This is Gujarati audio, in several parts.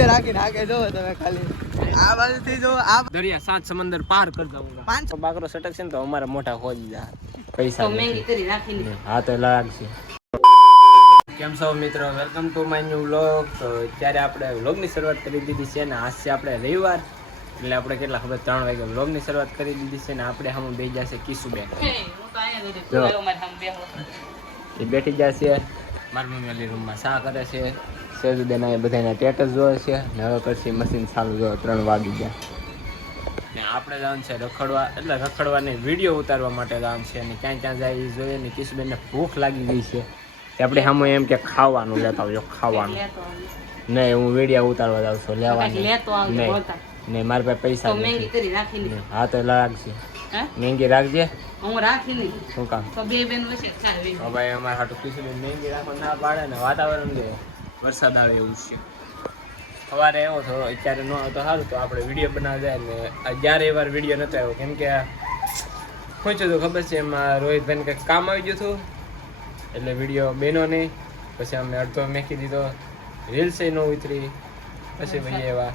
નીચે રાખીને આગે જોવો તમે ખાલી આ બાજુથી જો આ દરિયા 7 સમંદર પાર કર જાઉંગા 5 બાકરો સટક છે ને તો અમારા મોટા હોજી જા પૈસા તો મેંગી કરી રાખીને હા તો લાગશે. કેમ છો મિત્રો, welcome to my new vlog. તો અત્યારે આપણે વ્લોગની શરૂઆત કરી દીધી છે ને આજ છે આપણે રવિવાર, એટલે આપણે કેટલા ખબર 3 વાગે વ્લોગની શરૂઆત કરી દીધી છે ને આપણે સામે બેસી જશે કિશુબેન. એ બેઠી જશે મારી મમ્મી વાલી રૂમમાં ચા કરે છે. સેજુબેન અહીંયા બધાના સ્ટેટસ જોવે છે ને હવે પછી મશીન ચાલુ જો 3 વાગી ગયા ને આપણે જવાનું છે રખડવા, એટલે રખડવાની વિડીયો ઉતારવા માટે જવાનું છે અને ક્યાં ક્યાં જાય એ જોઈએ ને કિશુબેનને ભૂખ લાગી ગઈ છે તે આપણે સામે એમ કે ખાવાનું લેતા આવજો. ખાવાનું નહીં, હું વિડીયો ઉતારવા જાઉં છું, લેવાનું નહીં. મારી પાસે પૈસા નથી. હા તો લાગશે મહેંગી રાખજે. હું રાખી નહીં. શું કામ? તો બે બેન વચ્ચે ચાલે. ભાઈ અમારે હાટું કિશુબેન મહેંગી રાખવા ના પાડે ને વાતાવરણ જે વરસાદ આવે એવું છે. સવારે એવો થોડો, અત્યારે ન આવતો સારું તો આપણે વિડીયો બનાવવા જાય ને જ્યારે એ વાર વિડીયો નહોતો આવ્યો કેમ કે શું થયું ખબર છે, એમાં રોહિતભાઈને કંઈક કામ આવી ગયું હતું એટલે વિડીયો બન્યો નહીં. પછી અમે અડધો મેકી દીધો, રીલ્સ ન ઉતરી. પછી ભાઈ એવા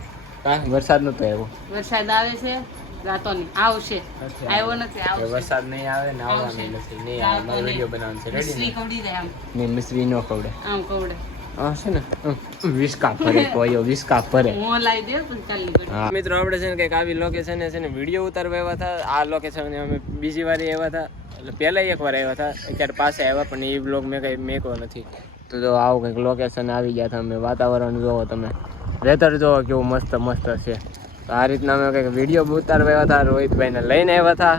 વરસાદ નહોતો આવ્યો. વરસાદ આવે છે રાતો ની આવશે, આવ્યો નથી. આવશે વરસાદ નહીં આવે ને આવવાનું નથી. નહીં આવે, મારો વિડીયો બનાવવાનો છે. મિશ્રી કવડી જાય આમ. નહીં મિશ્રી ન કવડે, આમ કવડે. હા છે ને વિસ્કા ફરે કોયો વિસ્કા ફરે. હું લાવી દે પણ ચાલી ગયો. મિત્રો આપણે છે ને કંઈક આવી લોકેશન છે ને વિડીયો ઉતારવા આવ્યા હતા. આ લોકેશન અમે બીજી વાર આવ્યા હતા, એટલે પહેલાં એક વાર આવ્યા હતા, અત્યારે પાસે આવ્યા પણ એ બ્લોગ મેં કંઈ મેક્યો નથી. તો જો આવું કંઈક લોકેશન આવી ગયા હતા. અમે વાતાવરણ જોવો તમે, વેધર જોવો કેવું મસ્ત મસ્ત છે. તો આ રીતના અમે કંઈક વિડીયો ઉતારવા આવ્યા હતા. રોહિતભાઈને લઈને આવ્યા હતા.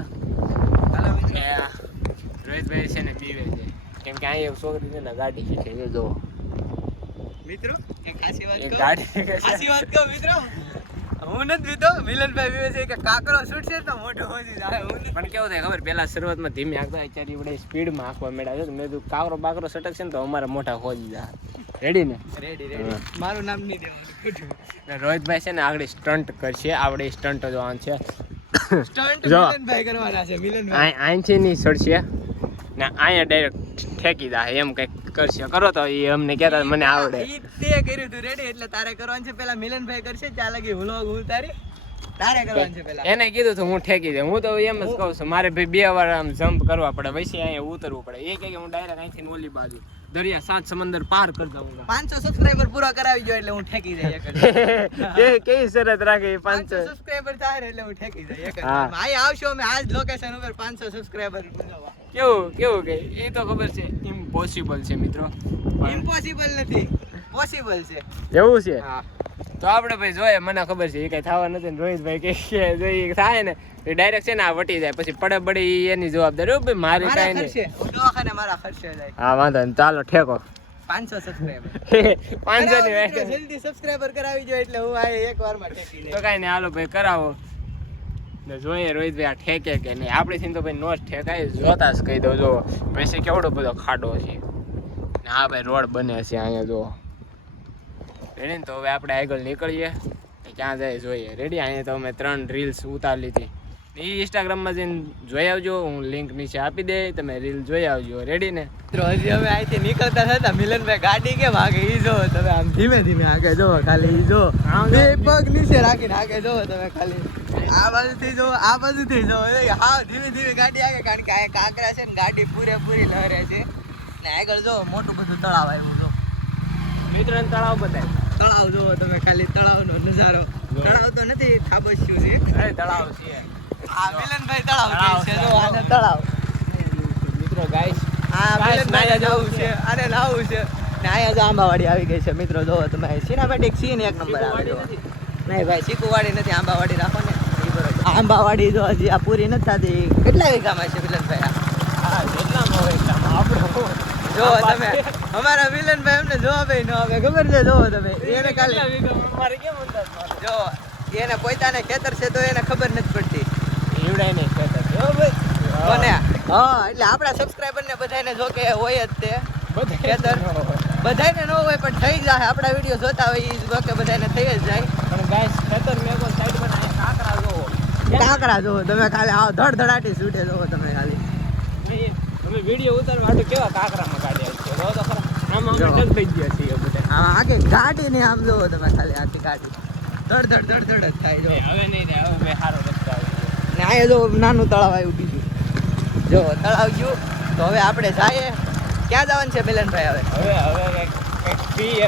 રોહિતભાઈ છે ને પીવે છે કેમ કે અહીં એક છોકરી છે ને ગાડી શીખે છે. જોવો મિત્રો એક ખાસી વાત કહો મિત્રો, હું નથી પીતો. મિલનભાઈ પીવે છે કે કાકરો છૂટશે તો મોઢું હોજી જાય. પણ કેવું થાય ખબર, પેલા શરૂઆતમાં ધીમે આંકતા અત્યારે એવડે સ્પીડમાં આંકવા મેળા છે. મેં કીધું કાકરો બાકરો સટક છે ને તો અમારા મોટા હોજી જાય. રેડી ને? રેડી. મારું નામ નહીં દેવાનું. રોહિતભાઈ છે ને આગળ સ્ટન્ટ કરશે, આવડે સ્ટન્ટ જોવાનું છે. સ્ટન્ટ મિલનભાઈ કરવાના છે. મિલનભાઈ અહીંથી નહીં ચડશે ને અહીંયા ડાયરેક્ટ ઠેકી દા એમ કંઈક કરશે. કરો તો એ અમને કહેતા મને આવડે. ઈ તે કર્યું તું રેડી, એટલે તારે કરવાનું છે. પેલા મિલનભાઈ કરશે, ત્યાં લગી વ્લોગ ઉતારી તારે કરવાનું છે. પેલા એને કીધું તો હું ઠેકી દે. હું તો એમ જ કહું છું, મારે ભાઈ 2 વાર આમ જમ્પ કરવા પડે, પછી અહીંયા ઉતરવું પડે. એ કહે કે હું ડાયરેક્ટ અહીંથી ઓલી બાજુ દરિયા 7 સમંદર પાર કરી જાઉંગા. 500 સબસ્ક્રાઇબર પૂરા કરાવી ગયો એટલે હું ઠેકી જાય. કેવી શરત રાખે? 500 સબસ્ક્રાઇબર થાય એટલે હું ઠેકી જાય. અહીં આવશો અમે આજ લોકેશન ઉપર 500 સબસ્ક્રાઇબર બનાવવા. કેવું કે એ તો ખબર છે ઇમ્પોસિબલ છે મિત્રો. ઇમ્પોસિબલ નથી, પોસિબલ છે. એવું છે? હા. તો આપણે ભાઈ જોઈએ, મને ખબર છે એ કઈ થવા નથી ને રોહિતભાઈ કે જો એ થાય ને એ ડાયરેક્ટ છે ને આ વટી જાય, પછી પડે પડે એની જવાબદારી. ભાઈ મારી કાંઈ નહીં. દવાખાને મારા ખર્ચે જાય. હા વાંધો નહીં, ચાલો ઠેકો. 500 સબસ્ક્રાઇબર 500 ની જલ્દી સબસ્ક્રાઇબર કરાવી જો એટલે હું આ એક વારમાં ઠેકી તો કાંઈ નહીં, હાલો ભાઈ કરાવો ને જોઈએ રોહિતભાઈ આ ઠેકે કે નહીં. આપણે થી તો ભાઈ નો ઠેકાય, જોતા જ કહી દો. જો પછી કેવડો બધો ખાડો છે ને હા ભાઈ રોડ બને છે અહીંયા જો. રેડી ને? તો હવે આપણે આગળ નીકળીએ, ક્યાં જાય જોઈએ. રેડી? અહીંયા તો અમે 3 રીલ્સ ઉતારી લીધી. એ ઇન્સ્ટાગ્રામમાં જઈને જોઈ આવજો, હું લિંક નીચે આપી દે, તમે રીલ જોઈ આવજો. રેડી ને? હજી અમે અહીંથી નીકળતા હતા, મિલનભાઈ ગાડી કેમ આગે ઈ જો તમે, આમ ધીમે ધીમે આગે જો ખાલી ઈ જો, બે પગ નીચે રાખીને આગે જો તમે ખાલી. આ બાજુથી જો, આ બાજુથી જો, હા ધીમે ધીમે ગાડી આગે, કારણ કે આ કાંકરા છે ને ગાડી પૂરેપૂરી લહેરે છે ને. આગળ જો મોટું બધું તળાવ આવ્યું જો મિત્રોને તળાવ બતાય. તળાવ જુઓ તમે ખાલી, તળાવનો નજારો. તળાવ તો નથી, ખાબસ્યું છે. અરે તળાવ છે આ મિલનભાઈ તળાવ છે જો, આને તળાવ. મિત્રો ગાઈસ આ મિલનભાઈ જવું છે, આને નાવું છે ને. અહીંયા જો આંબાવાડી આવી ગઈ છે મિત્રો, જો તમે સિનેમેટિક સીન એક નંબર આવે. નહીં ભાઈ ચીકુવાડી નથી, આંબાવાડી રાખો ને. આંબાવાડી જો હજી આ પૂરી નથી થતી. કેટલા વીઘામાં છે મિલનભાઈ? હા જેટલામાં હોય એટલામાં આપણો. જો તમે અમારા મિલનભાઈ એમને જવાબ ન આવે, ખબર છે? જો તમે એને ખાલી મારે કેમ અંદાજ જો એને પોતાને ખેતર છે તો એને ખબર નથી પડતી. એવડાય નહીં ખેતર કોને? હા, એટલે આપણા સબસ્ક્રાઇબર ને બધાને જો કે હોય જ તે ખેતર. બધાને ન હોય પણ થઈ જાય. આપણા વિડીયો જોતા હોય એ જો કે બધાને થઈ જ જાય. પણ ગાઈસ ખેતર મેકો સાઈડ બનાવે. કાંકરા જોવો, કાંકરા જોવો તમે ખાલી, આવો ધડધડાટી છૂટે જોવો તમે ખાલી. તમે વિડીયો ઉતારવા માટે કેવા કાંકરામાં કાઢ્યા છે? જો તો ખરા આમાં અમે ડગ થઈ ગયા છીએ બધા. આગે ગાડી ને આમ જોવો તમે ખાલી આખી ગાડી ધડ ધડ ધડ ધડ જ થાય જો હવે નહીં રે, હવે મેં સારો રસ્તો આવી ગયો. ને અહીંયા જો નાનું તળાવ આવ્યું બીજું જો તળાવ ગયું તો હવે આપણે જઈએ ક્યાં જવાનું છે મિલનભાઈ હવે હવે કંઈક પીએ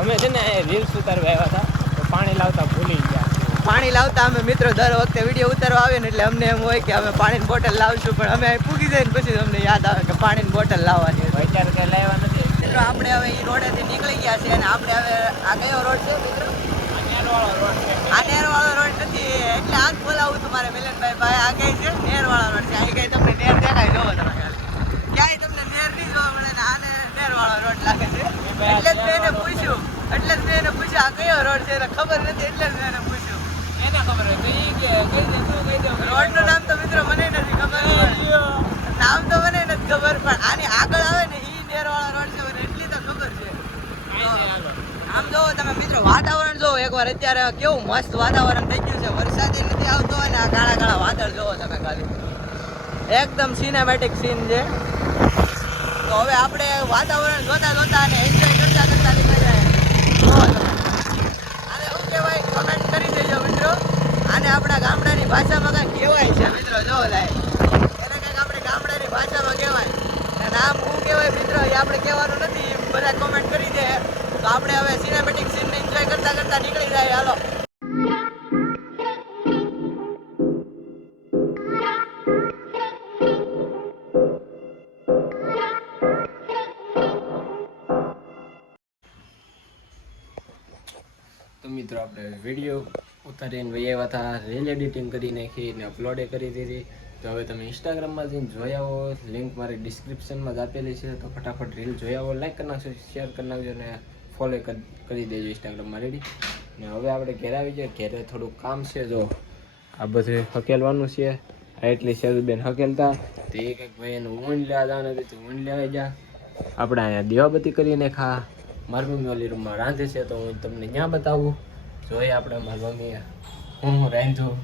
અમે છે ને રીલ્સ ઉતારવા આવ્યા હતા તો પાણી લાવતા ભૂલી ગયા. પાણી લાવતા અમે મિત્રો દર વખતે વિડીયો ઉતારવા આવે ને એટલે અમને એમ હોય કે અમે પાણીની બોટલ લાવશું પણ અમે અહીં પૂગી જાય ને પછી અમને યાદ આવે કે પાણીની બોટલ લાવવાની હતી. અત્યારે કઈ લાવ્યા નથી. મિત્રો આપણે હવે એ રોડેથી નીકળી ગયા છે અને આપણે હવે આ કયો રોડ છે મિત્રો નેરવાળો રોડ છે. આ નેરવાળો રોડ નથી એટલે આ જ બોલાવું તમારે મિલનભાઈ ભાઈ આ કઈ છે નેરવાળો રોડ છે અહીં કઈ તમને નેર દેખાય જોવો તમે ખાલી ક્યાંય તમને નેર નહીં જોવા મળે ને આને નેરવાળો રોડ લાગે છે એટલે જ મેં એને પૂછ્યું આ કયો રોડ છે એને ખબર નથી એટલે જ મેં એને પૂછ્યું એને ખબર હોય તો ઈ કે કહી દે તું કહી દે રોડનું નામ તો મિત્રો મને નથી ખબર નામ તો મને નથી ખબર પણ આની આગળ આવે ને ઈ નેરવાળો રોડ છે મને એટલી તો ખબર છે આમ જોવો તમે મિત્રો વાતાવરણ જોવો એકવાર અત્યારે કેવું મસ્ત વાતાવરણ થઈ ગયું છે વરસાદ નથી આવતો અને આ કાળા કાળા વાદળ જોવો તમે ખાલી એકદમ સિનેમેટિક સીન છે તો હવે આપણે વાતાવરણ જોતા જોતા અને એન્જોય કરતા કરતા નીકળી જાય જોવો તમે આને શું કહેવાય કમેન્ટ કરી દેજો મિત્રો આને આપણા ગામડાની ભાષામાં કાંઈ કહેવાય છે મિત્રો જોવો લાય એને કંઈક આપણે ગામડાની ભાષામાં કહેવાય અને નામ શું કહેવાય મિત્રો એ આપણે કહેવાનું નથી બધા કોમેન્ટ કરી દે તો આપણે હવે સિનેમેટિક સીનને એન્જોય કરતા કરતા નીકળી જાય હાલો તો મિત્રો આપણે વિડીયો ઉતારીને વહી આવ્યા હતા રીલ એડિટિંગ કરી નાખી ને અપલોડે કરી દીધી તો હવે તમે ઇન્સ્ટાગ્રામમાં જઈને જોઈ આવો લિંક મારી ડિસ્ક્રિપ્શનમાં જ આપેલી છે તો ફટાફટ રીલ જોઈ આવો લાઈક કરી નાખજો શેર કરી નાખજો ને ફોલો કરી દેજો ઇન્સ્ટાગ્રામમાં રેડી ને હવે આપણે ઘેર આવી જાય ઘેરે થોડું કામ છે જો આ બધું હકેલવાનું છે આ એટલી શેરુબેન હકેલતા તો એ કંઈક ભાઈ એનું ઊંઘ લેવા જવાનું હતું તો ઊંઘ લેવા જા આપણે અહીંયા દીવાબત્તી કરીને ખા મારી મમ્મી ઓલી રૂમમાં રાંધે છે તો હું તમને ત્યાં બતાવું જોઈએ આપણે મારી મમ્મીએ હું રાંધ્યું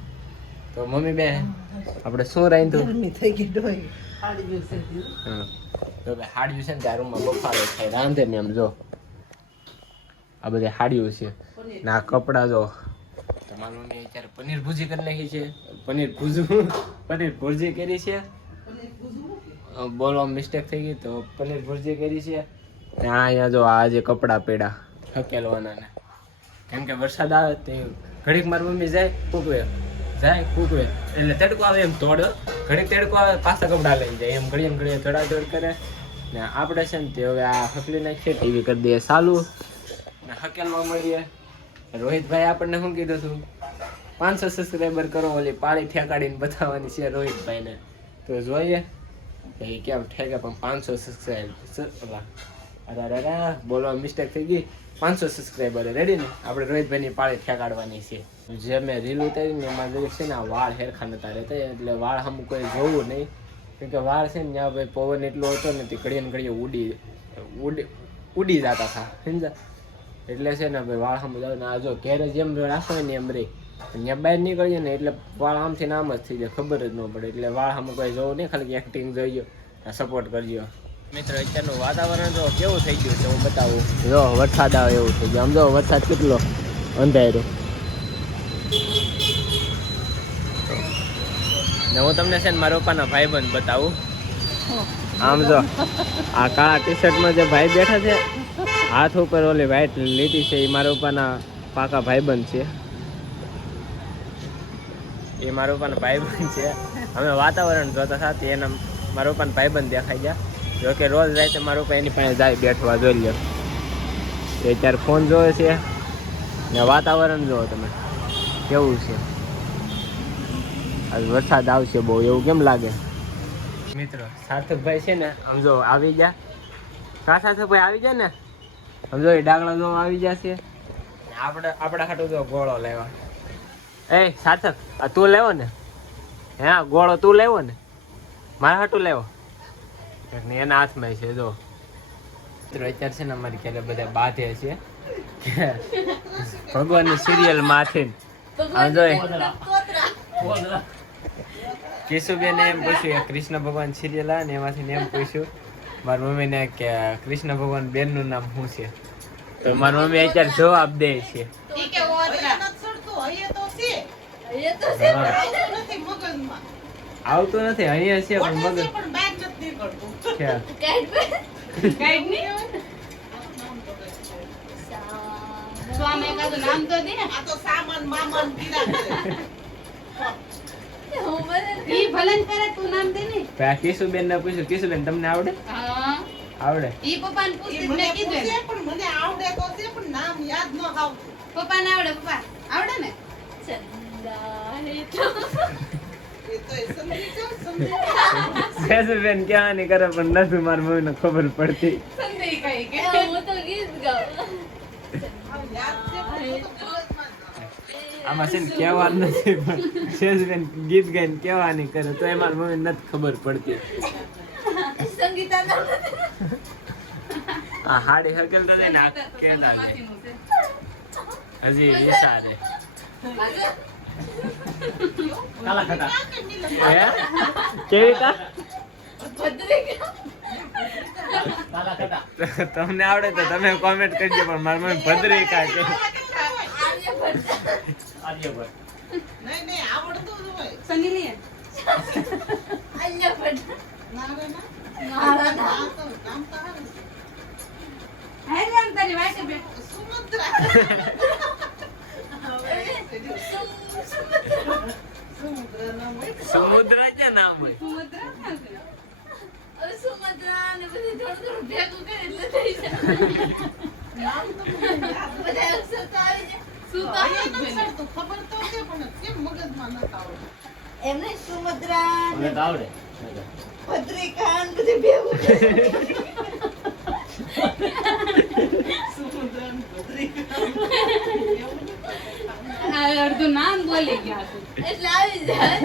તો મમ્મી બેન આપણે શું રાંધ્યું હા તો ભાઈ હાડિયું છે ને ત્યાં રૂમમાં બફારો થાય રાંધે ને એમ જો આ બધી હાડિયું છે ને આ કપડાં જો તો મારી મમ્મી અત્યારે પનીર ભુજી કરી નાખી છે પનીર ભુરજી કરી છે બોલવામાં મિસ્ટેક થઈ ગઈ તો પનીર ભુરજી કરી છે ત્યાં અહીંયા જો આ જે કપડાં પેડા હકેલવાના ને કેમ કે વરસાદ આવે તે ઘડીક મારી મમ્મી જાય કૂકવે એટલે તડકો આવે એમ તોડ ઘડીક તડકો આવે પાછા કપડાં લઈને જાય એમ ઘડીએ ધડાધડ કરે ને આપણે છે ને તે હવે આ હકલી નાખીએ ટીવી કરી દઈએ ચાલુ ને હકેલવા મળીએ રોહિતભાઈ આપણને શું કીધું હતું 500 સબસ્ક્રાઈબર કરો ઓલી પાળી ઠેકાડીને બતાવવાની છે રોહિતભાઈને તો જોઈએ એ કેમ ઠેકા પણ 500 સબસ્ક્રાઈબર અરે બોલવા મિસ્ટેક થઈ ગઈ 500 સબસ્ક્રાઈબર રેડી ને આપણે રોહિતભાઈની પાળી ઠેકાડવાની છે જે મેં રીલ ઉતારી ને એમાં છે ને આ વાળ હેરખા નતા રહેતા એટલે વાળ હમ કોઈ જોવું નહીં કેમ કે વાળ છે ને ત્યાં ભાઈ પવન એટલો હતો ને તે ઘડીએ ઉડી જતા હતા સમજા એટલે છે ને ભાઈ વાળ હમ જાવ ને આ જો ઘેરે જેમ રાખો ને એમ રહી ત્યાં બહાર નીકળીએ ને એટલે વાળ આમથી આમ જ થઈ જાય ખબર જ ન પડે એટલે વાળ હમ કોઈ જોવું નહીં ખાલી એક્ટિંગ જોઈજો સપોર્ટ કરજો મિત્રો અત્યારનું વાતાવરણ તો કેવું થઈ ગયું છે હું બતાવું જો વરસાદ આવે એવું થઈ ગયું આમ જો વરસાદ કેટલો અંધારો ને હું તમને છે ને મારા પપ્પાના ભાઈબંધ બતાવું આમ જો આ કાળા ટી શર્ટમાં જે ભાઈ બેઠા છે હાથ ઉપર ઓલી વ્હાઈટ લીટી છે એ મારા પપ્પાના પાકા ભાઈબંધ છે એ મારા પપ્પાના ભાઈબંધ છે અમે વાતાવરણ જોતા સાથે એના મારા પપ્પાના ભાઈબંધ દેખાઈ ગયા જો કે રોજ રાતે મારો પપ્પા એની પાસે જાય બેઠવા જોઈ લો એ અત્યારે ફોન જોવે છે ને વાતાવરણ જોવો તમે કેવું છે આજ વરસાદ આવશે બહુ એવું કેમ લાગે મિત્રો સાર્થકભાઈ છે ને આમ જો આવી ગયા કા સાર્થકભાઈ આવી ગયા ને આમ જો એ ડાગલા જો આવી જશે આપણા હાટું જો ગોળો લેવા એ સાર્થક આ તું લેવો ને હા ગોળો તું લેવો ને મારા હાટું લેવો એના હાથમાં છે જો મિત્રો અત્યારે છે ને અમારી ઘરે બધા બાધે છે ભગવાનની સિરિયલ માંથી આમ જો કેશુબેને એમ પૂછ્યું કૃષ્ણ ભગવાન સિરિયલ આવે ને એમાંથી એમ પૂછ્યું મારી મમ્મીને કે કૃષ્ણ ભગવાન બેનનું નામ શું છે તો તો મારી મમ્મી અત્યારે જવાબ દે છે ઈ કે ઓતરા આવતું નથી અહીંયા છે પણ મગજ છે ગાઈડ ની સ્વામી એકાદું નામ તો દે ઈ ભલન કરે તું નામ દે ને આ કિશુબેન ને પૂછ્યું કિશુબેન તમને આવડે હા આવડે ઈ પપ્પાને પૂછીને મેં કીધું એને. પપ્પાને આવડે પપ્પા આવડે ને કેશુબેન ક્યાં કરે પણ નથી મારી મમ્મી ને ખબર પડતી સંદેઈ કઈ કે આમાં છે ને કહેવાનું નથી પણ કેશુબેન ગીત ગાઈને કહેવાની કરે તો એ મારી મમ્મી નથી ખબર પડતી આ હાડી હકેલ તો ને આ કેતા છે હજી વિચારે કાલા ખટા હે કેવી કા તમને આવડે તો તમે કોમેન્ટ કરજો પણ મારી મમ્મી ભદ્રિકા કે સંગી લે હે નામ તારી વાટે બે સમુદ્ર છે નામ હોય સુમદ્રા નામ છે. શું તો આવે જ ને. એમને સુમદ્રા મને તો આવડે ભદ્રિકા ને બધું ભેગું આ અડધું નામ બોલી ગયા તું. એટલે આવી જાય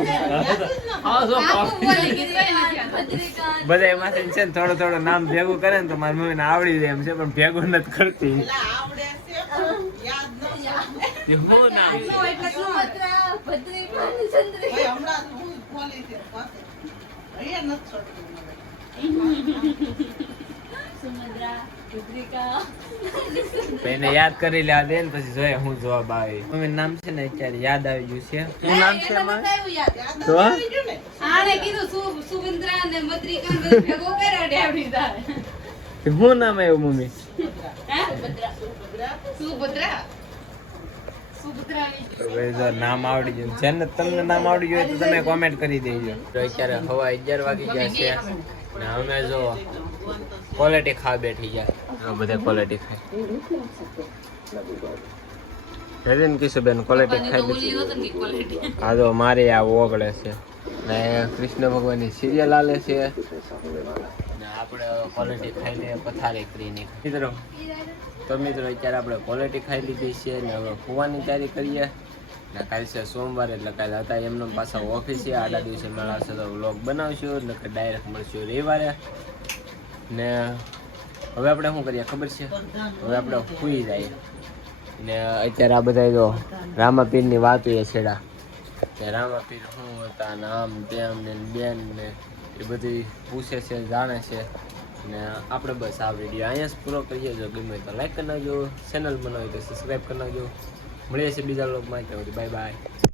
આખું બોલી ગઈ કઈ નથી આવતું. ભદ્રિકા બધા એમાંથી છે ને થોડું થોડું નામ ભેગું કરે ને તો મારી મમ્મી ને આવડી જાય એમ છે પણ ભેગું નથી કરતી એ શું નામ છે? નો એટલે નો. સુમદ્રા ભદ્રિકા ને ચંદ્રિકા સુમદ્રા ભદ્રિકા એને યાદ કરી લેવા દે ને પછી જોઈએ હું જવાબ આવે મમ્મી નામ છે ને અત્યારે યાદ આવી ગયું છે શું નામ છે એને એમાં? નતું આવ્યું યાદ. તો આને કીધું સુગંધરા ને મદ્રિકા ને બધું ભેગું કર્યા ડેવડી જાય. શું નામ આવ્યું મમ્મી હે? સુભદ્રા સુભદ્રા સુભદ્રાની તો ભાઈ જો નામ આવડી ગયું જેને તમને નામ આવડી ગયું હોય તો તમે કોમેન્ટ કરી દેજો તો અત્યારે હવા 11 વાગી ગયા છે ને અમે જો ક્વોલિટી ખાવા બેઠી ગયા બધા ક્વોલિટી ખાય હેરેન કિશુબેન ક્વોલિટી ખાઈ લીધી આ જો મારે આ ઓગળે છે ને કૃષ્ણ ભગવાનની સિરિયલ આલે છે ને આપણે ક્વોલિટી ખાઈને પથારી કરીને મિત્રો તો મિત્રો અત્યારે આપણે ક્વોલિટી ખાઈ લીધી છે ને હવે ખોવાની તૈયારી કરીએ ને કાલે છે સોમવાર એટલે કાલે હતા એમનો પાછા ઓફિસે આડા દિવસે મળાશે તો વ્લોગ બનાવશું એટલે કે ડાયરેક્ટ મળશું રવિવારે ને હવે આપણે શું કરીએ ખબર છે હવે આપણે સૂઈ જઈએ ને અત્યારે આ બધા જો રામાપીરની વાતો એ છેડા કે રામાપીર શું હતા ને આમ તેમ ને બેન ને એ બધી પૂછે છે જાણે છે ને આપણે બસ આ વિડીયો અહીંયા જ પૂરો કરીએ જો ગમે તો લાઈક કરી નાખજો ચેનલ બનાવી તો સબસ્ક્રાઈબ કરી નાખજો મળીએ છીએ બીજા વ્લોગમાં ત્યાં સુધી બાય બાય